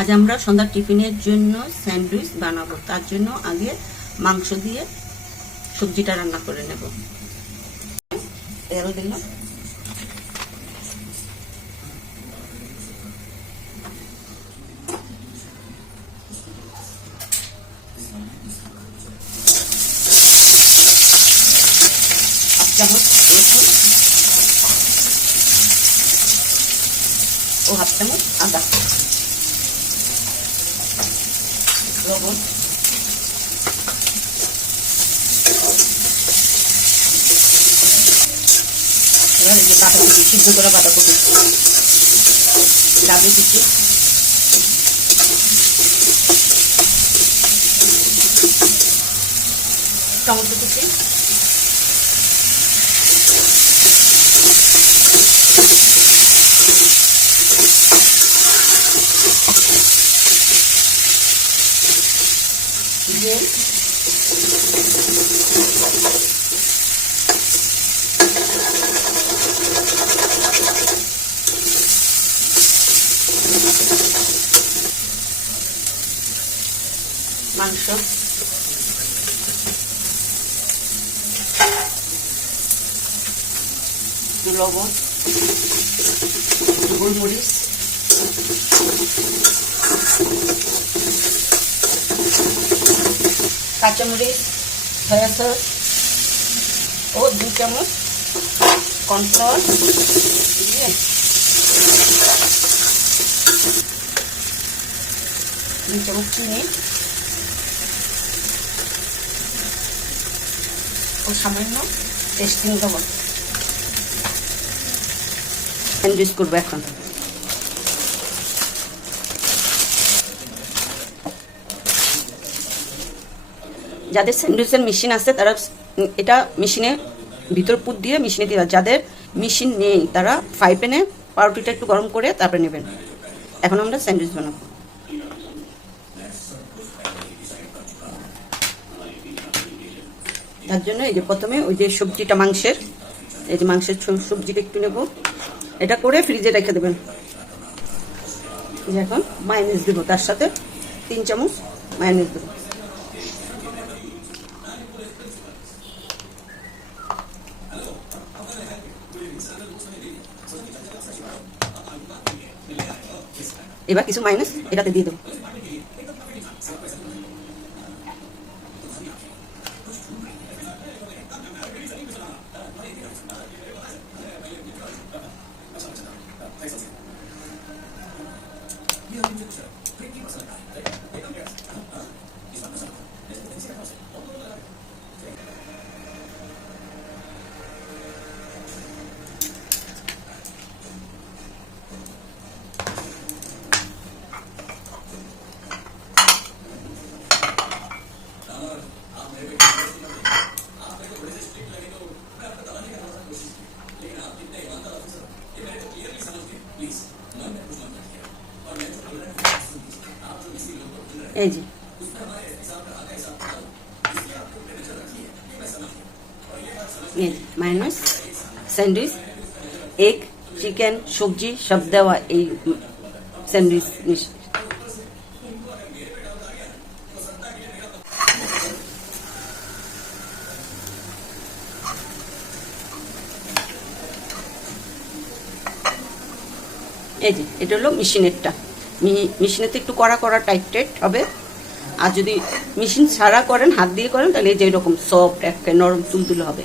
আজ আমরা সন্ধ্যার টিফিনের জন্য স্যান্ডউইচ বানাবো। তার জন্য আগে মাংস দিয়ে সবজিটা রান্না করে নেব। তেল দিলাম, চামচ রসুন ও হাফ চামচ আদা, লবণ, এবার এই যে বাঁধাকপি, সিদ্ধ করা বাঁধাকপি, গাজর কুচি, টমেটো কুচি, জল, মাংস, লবণ, গোলমরিচ, কাঁচামরিচ, সয়া সস ও 2 চামচ কর্নফ্লাওয়ার দিয়ে 2 চামচ চিনি ও সামান্য টেস্টিং লবণ। স্যান্ডউইচ করবো এখন। যাদের স্যান্ডউইচের মেশিন আছে তারা এটা মেশিনে ভিতর পুর দিয়ে মেশিনে দিয়ে, যাদের মেশিন নেই তারা ফ্রাই প্যানে পাউরুটিটা একটু গরম করে তারপরে নেবেন। এখন আমরা স্যান্ডউইচ বানাবো। তার জন্য এই যে প্রথমে ওই যে সবজিটা মাংসের, এই যে মাংসের সবজিটা একটু নেব, এটা করে ফ্রিজে রেখে দেবেন। এখন মায়োনিজ দেবো, তার সাথে 3 চামচ মায়োনিজ দেবো। এবার কিছু মাইনাস এটাতে দিয়ে দেবো। এই যে মায়োনিজ, স্যান্ডউইচ, এগ, চিকেন, সবজি সব দেওয়া এই স্যান্ডউইচ। এই যে এটা হলো মেশিনেরটা। মেশিনেতে একটু কড়া কড়া টাইট টাইট হবে, আর যদি মেশিন ছাড়া করেন, হাত দিয়ে করেন, তাহলে এই যে এরকম সফট একটা নরম তুলতুলে হবে।